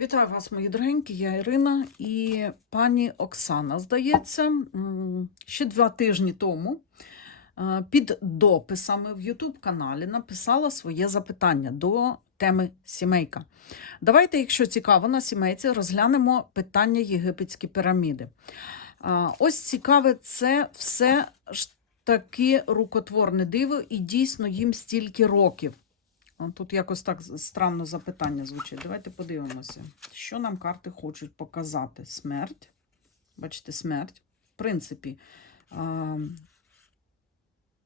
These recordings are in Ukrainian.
Вітаю вас, мої дорогенькі, я Ірина і пані Оксана. Здається, ще два тижні тому е, під дописами в YouTube каналі написала своє запитання до теми сімейка. Давайте, якщо цікаво, на сімейці розглянемо питання єгипетські піраміди. Ось цікаве, це все ж таки рукотворне диво, і дійсно їм стільки років. Тут якось так странно запитання звучить. Давайте подивимося, що нам карти хочуть показати. Смерть. Бачите, смерть. В принципі,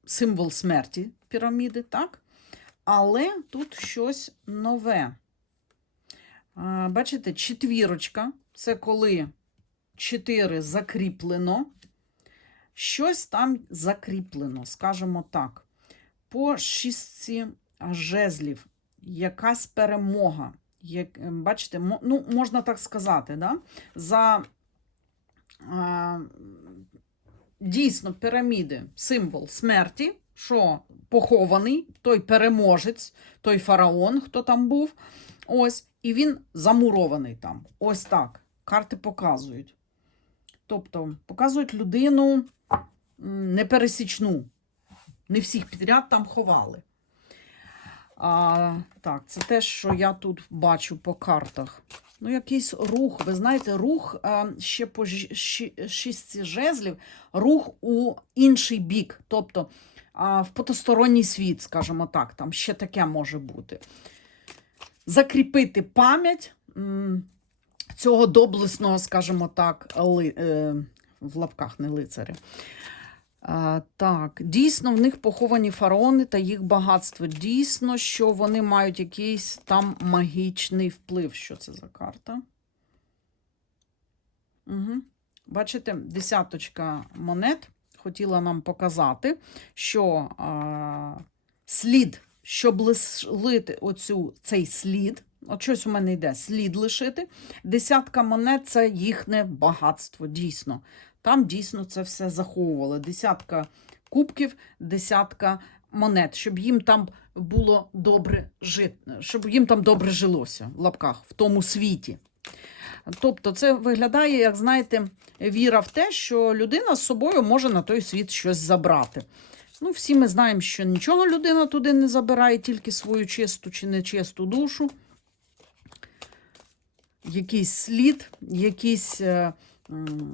символ смерті піраміди, так? Але тут щось нове. Бачите, четвірочка це коли чотири закріплено. Щось там закріплено, скажімо так. По шістці жезлів, якась перемога. Як, ем, бачите, ну, можна так сказати, да? за а, дійсно піраміди, символ смерті, що похований, той переможець, той фараон, хто там був. Ось, і він замурований там. Ось так. Карти показують. Тобто, показують людину непересічну. Не всіх підряд там ховали. А, так, це те, що я тут бачу по картах. Ну, якийсь рух. Ви знаєте, рух а, ще по шістці жезлів, рух у інший бік. Тобто а, в потусторонній світ, скажімо так, там ще таке може бути. Закріпити пам'ять цього доблесного, скажімо так, ли, е, в лапках не лицаря. А, так, дійсно, в них поховані фараони та їх багатство. Дійсно, що вони мають якийсь там магічний вплив. Що це за карта? Угу. Бачите, десяточка монет хотіла нам показати, що а, слід, щоб лишити оцю, цей слід, от щось у мене йде, слід лишити. Десятка монет це їхнє багатство, дійсно. Там дійсно це все заховували. Десятка кубків, десятка монет, щоб їм там було добре жити, щоб їм там добре жилося в лапках, в тому світі. Тобто, це виглядає, як знаєте, віра в те, що людина з собою може на той світ щось забрати. Ну, всі ми знаємо, що нічого людина туди не забирає, тільки свою чисту чи нечисту душу. Якийсь слід, якісь е,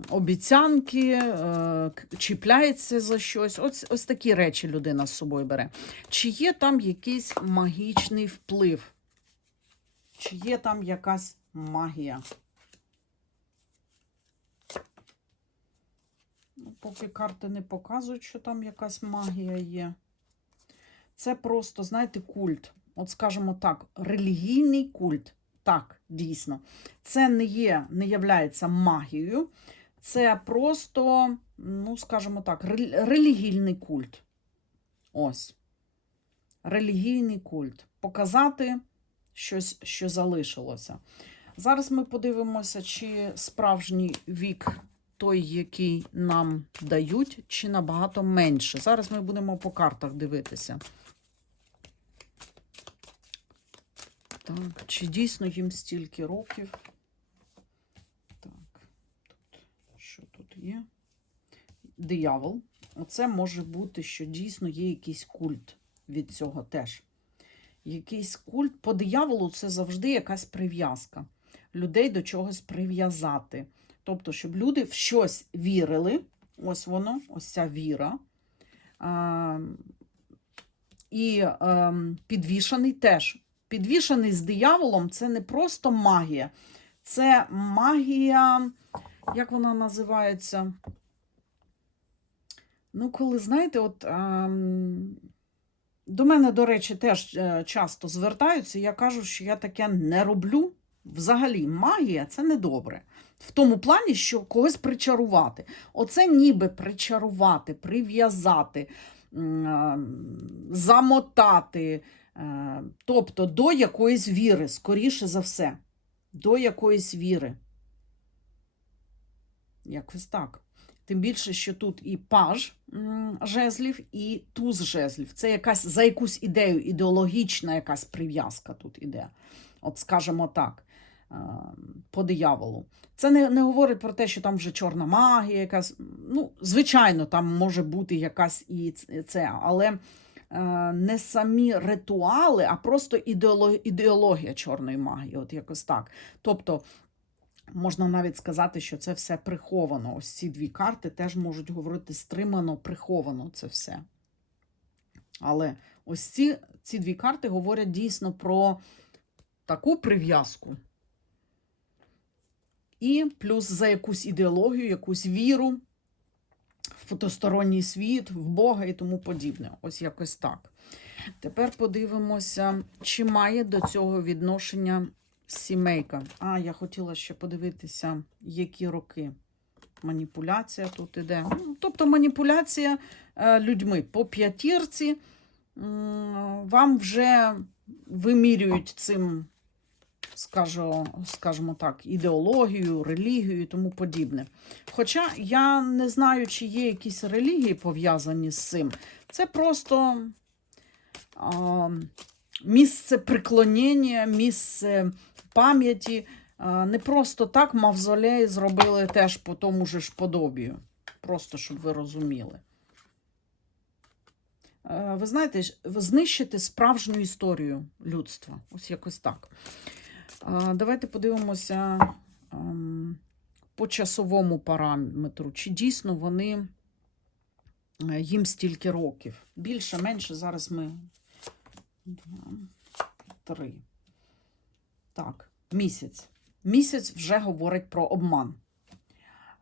обіцянки, е, чіпляється за щось. Ось, ось такі речі людина з собою бере. Чи є там якийсь магічний вплив? Чи є там якась магія? Ну, поки карти не показують, що там якась магія є. Це просто, знаєте, культ. От скажімо так, релігійний культ. Так, дійсно. Це не є, не являється магією. Це просто, ну, скажімо так, релігійний культ. Ось. Релігійний культ. Показати щось, що залишилося. Зараз ми подивимося, чи справжній вік той, який нам дають, чи набагато менше. Зараз ми будемо по картах дивитися. Так, чи дійсно їм стільки років? Так, тут, що тут є? Диявол. Оце може бути, що дійсно є якийсь культ від цього теж. Якийсь культ по дияволу це завжди якась прив'язка. Людей до чогось прив'язати. Тобто, щоб люди в щось вірили, ось воно, ось ця віра. А, і а, підвішаний теж. Підвішаний з дияволом це не просто магія, це магія, як вона називається? Ну, коли, знаєте, от ем, до мене, до речі, теж е, часто звертаються, я кажу, що я таке не роблю. Взагалі, магія це недобре. В тому плані, що когось причарувати. Оце ніби причарувати, прив'язати, е, замотати. Е, Тобто до якоїсь віри, скоріше за все, до якоїсь віри. Якось так. Тим більше, що тут і паж жезлів, і туз жезлів. Це якась за якусь ідею, ідеологічна якась прив'язка тут іде. От скажімо так. е, по дияволу. Це не, не говорить про те, що там вже чорна магія, якась. Ну, звичайно, там може бути якась і це, але не самі ритуали, а просто ідеологія чорної магії, от якось так. Тобто, можна навіть сказати, що це все приховано. Ось ці дві карти теж можуть говорити стримано, приховано це все. Але ось ці, ці дві карти говорять дійсно про таку прив'язку. І плюс за якусь ідеологію, якусь віру в потусторонній світ, в Бога і тому подібне. Ось якось так. Тепер подивимося, чи має до цього відношення сімейка. А, я хотіла ще подивитися, які роки. Маніпуляція тут іде. Ну, Тобто маніпуляція е, людьми по п'ятірці. Вам вже вимірюють цим, скажу, скажімо так, ідеологію, релігію і тому подібне. Хоча я не знаю, чи є якісь релігії пов'язані з цим. Це просто а, місце приклонення, місце пам'яті. Не просто так мавзолей зробили теж по тому же ж подобію. Просто щоб ви розуміли. Е, Ви знаєте, знищити справжню історію людства. Ось якось так. Давайте подивимося ем, по часовому параметру. Чи дійсно вони е, їм стільки років? Більше, менше. Зараз ми. Два, три. Так, місяць. Місяць вже говорить про обман.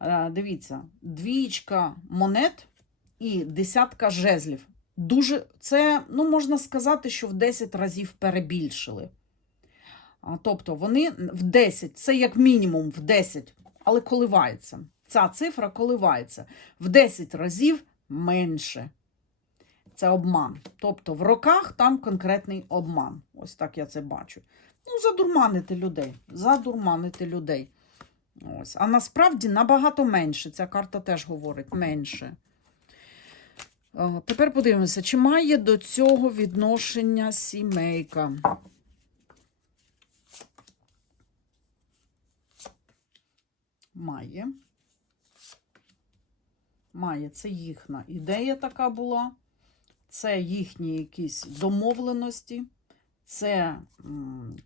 Е, Дивіться, двічка монет і десятка жезлів. Дуже це, ну, можна сказати, що в 10 разів перебільшили. Тобто вони в 10, це як мінімум в 10, але коливається. Ця цифра коливається в 10 разів менше. Це обман. Тобто в роках там конкретний обман. Ось так я це бачу. Ну, задурманити людей. Задурманити людей. Ось. А насправді набагато менше. Ця карта теж говорить менше. Е, Тепер подивимося, чи має до цього відношення сімейка. Має. Має. Це їхня ідея така була. Це їхні якісь домовленості, це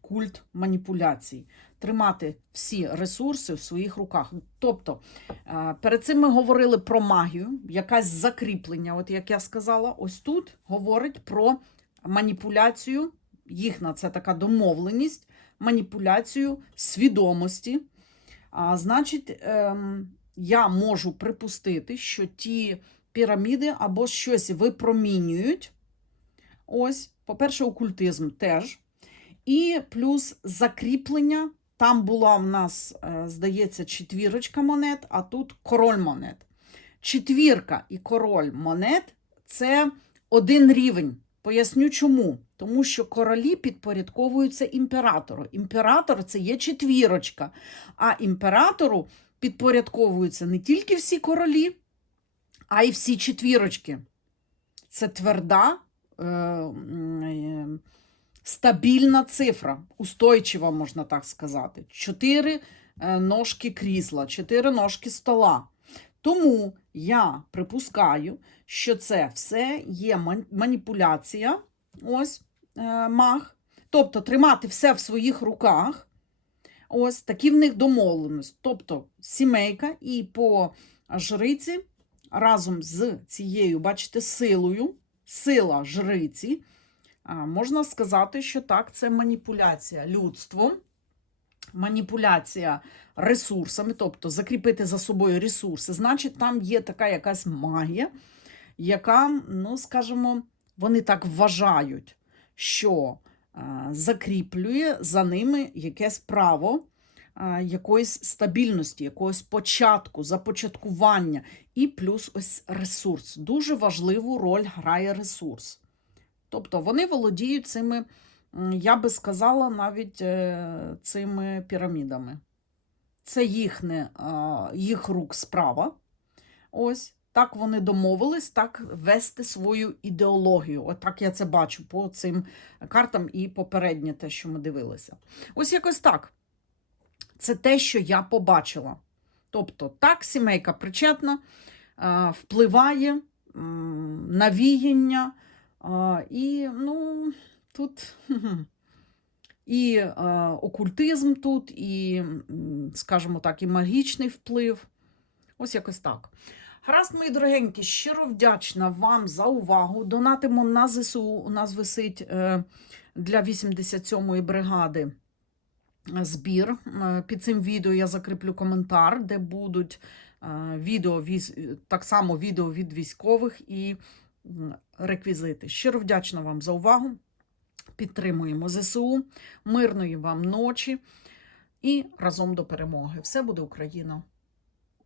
культ маніпуляцій. Тримати всі ресурси в своїх руках. Тобто, е, перед цим ми говорили про магію, якась закріплення. От як я сказала, ось тут говорить про маніпуляцію. Їхня це така домовленість, маніпуляцію свідомості. А, значить, ем, я можу припустити, що ті піраміди або щось випромінюють. Ось, по-перше, окультизм теж. І плюс закріплення. Там була в нас, е, здається, четвірочка монет, а тут король монет. Четвірка і король монет це один рівень. Поясню чому. Тому що королі підпорядковуються імператору. Імператор це є четвірочка, а імператору підпорядковуються не тільки всі королі, а й всі четвірочки. Це тверда, е, е, стабільна цифра, устойчива, можна так сказати. Чотири е, ножки крісла, чотири ножки стола. Тому я припускаю, що це все є маніпуляція, ось е, маг. Тобто тримати все в своїх руках. Ось такі в них домовленості. Тобто сімейка і по жриці разом з цією, бачите, силою, сила жриці. Можна сказати, що так, це маніпуляція людством, маніпуляція ресурсами, тобто закріпити за собою ресурси. Значить, там є така якась магія, яка, ну, скажімо, вони так вважають, що закріплює за ними якесь право якоїсь стабільності, якогось початку, започаткування, і плюс ось ресурс. Дуже важливу роль грає ресурс. Тобто вони володіють цими, я би сказала, навіть е, цими пірамідами. Це їхне, їх рук справа. Ось. Так вони домовились, так вести свою ідеологію. Отак я це бачу по цим картам і попереднє те, що ми дивилися. Ось якось так. Це те, що я побачила. Тобто, так, сімейка причетна, впливає, навіяння, і ну, тут і е, окультизм тут, і, скажімо так, і магічний вплив. Ось якось так. Гаразд, мої дорогенькі, щиро вдячна вам за увагу. Донатимо на ЗСУ. У нас висить е, для 87-ї бригади е, збір. Під цим відео я закріплю коментар, де будуть відео, так само відео від військових і реквізити. Щиро вдячна вам за увагу. Підтримуємо ЗСУ, мирної вам ночі і разом до перемоги. Все буде Україна!